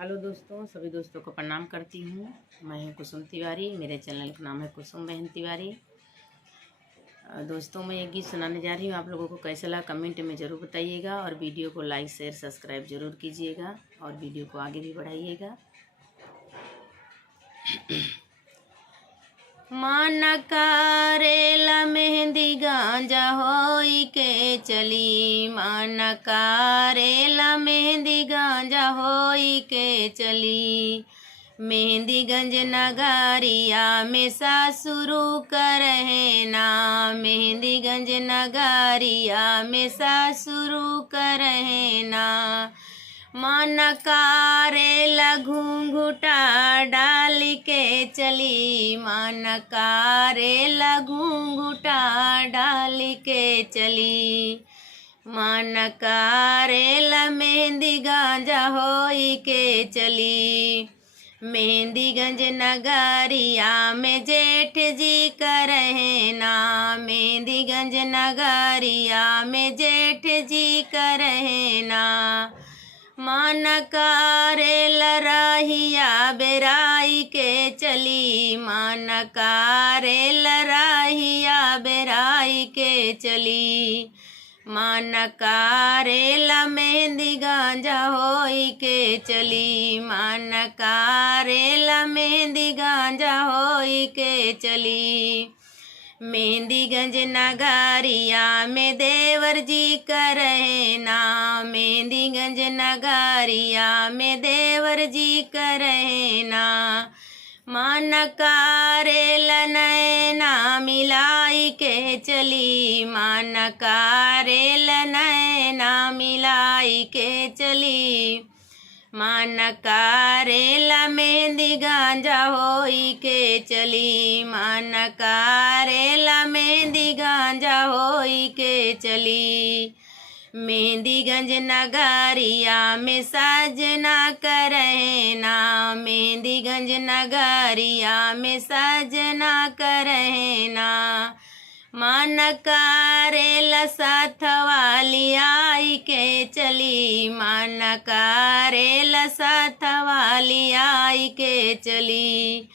Hello दोस्तों, सभी दोस्तों को प्रणाम करती हूँ। मैं हूँ कुसुम तिवारी, मेरे चैनल का नाम है कुसुम बहन तिवारी। दोस्तों, मैं एक गीत सुनाने जा रही हूँ। आप लोगों को कैसा लगा कमेंट में ज़रूर बताइएगा और वीडियो को लाइक शेयर सब्सक्राइब जरूर कीजिएगा और वीडियो को आगे भी बढ़ाइएगा। मन करेला मेहंदी गांजा होई के चली, मन करेला मेहंदी गांजा होई के चली। मेहंदीगंज नगरिया में सासुरु करहे ना, मेहंदीगंज नगरिया में सासुरु करहे ना। मन करेला घूंघुटा डाल के चली, मन करेला घूंघुटा डाल के चली। मन करेला मेहंदी गांजा होई के चली। मेहंदीगंज नगरिया में जेठ जी करहे ना, मेहंदीगंज नगरिया में जेठ जी करहे ना। मन करेला रहिया बेराई के चली, मन करेला रहिया बेराई के चली। मन करेला मेहंदी गांजा होई के चली, मन करेला मेहंदी गांजा होई के चली। मेहंदीगंज नगरिया में देवर जी करहे ना, मेहंदीगंज नगरिया में देवर जी करहे ना। मन करेला नैना मिलाई के चली, मन करेला नैना मिलाई के चली। मन करेला मेहंदी गांजा होई के चली, मन करेला मेहंदी गांजा होई के चली। मेहंदीगंज नगरिया में सजना करहे ना, मेहंदीगंज नगरिया में सजना करहे ना। मन करेला साथवाली आई के चली, मन करेला साथवाली आई के चली।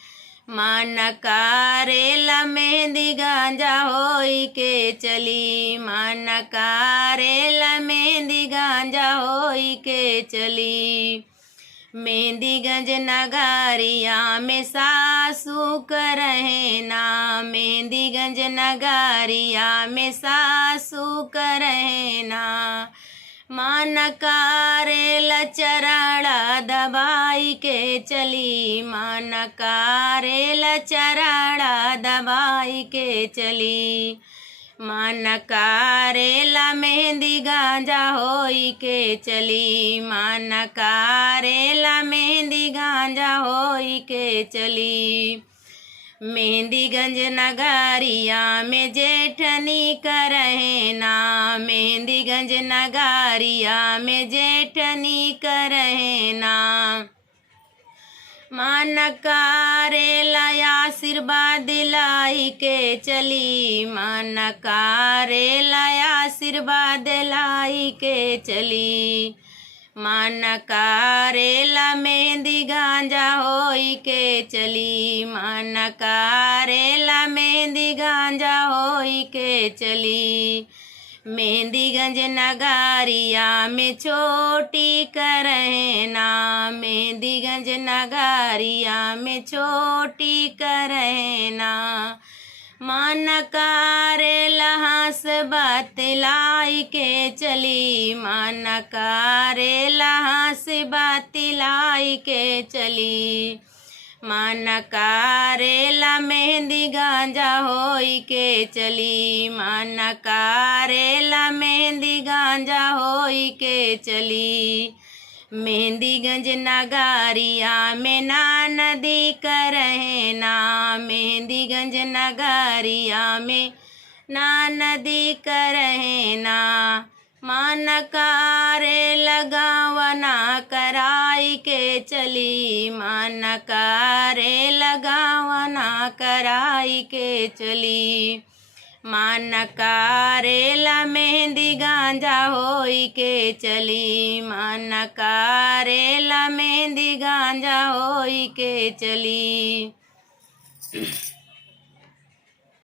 मन करेला मेहंदी गांजा होई के चली, मन करेला मेहंदी गांजा होई के चली। मेहंदीगंज नगरिया में सासु करहे ना, मेहंदीगंज नगरिया में सासु करहे ना। मन करेला चरणा दबाई के चली, मन करेला चरणा दबाई के चली। मन करेला मेहंदी गांजा होई के चली, मन करेला मेहंदी गांजा होई के चली। मेहंदीगंज नगरिया में जेठनी करहे ना, मेहंदीगंज नगरिया में जेठनी करहे ना। मन करेला आशीर्वाद दिलाई के चली, मन करेला आशीर्वाद लाई के चली। मन करेला मेहंदी गांजा होई के चली, मन करेला मेहंदी गांजा होई के चली। मेहंदीगंज नगरिया में छोटी करहे ना, मेहंदीगंज नगरिया में छोटी करहे ना। मन करेला हंस बतलाई के चली, मन करेला हंस बतलाई के चली। मन करेला मेहंदी गांजा होई के चली, मन करेला मेहंदी गांजा होई के चली। मेहंदीगंज नगरिया में ना नदी करहे ना, मेहंदीगंज नगरिया में ना नदी करहे ना। मन करेला गावना कराई के चली, मन करेला गावना कराई के चली। मन करेला मेहंदी गांजा होई के चली, मन करेला मेहंदी मेहंदी गांजा होई के चली।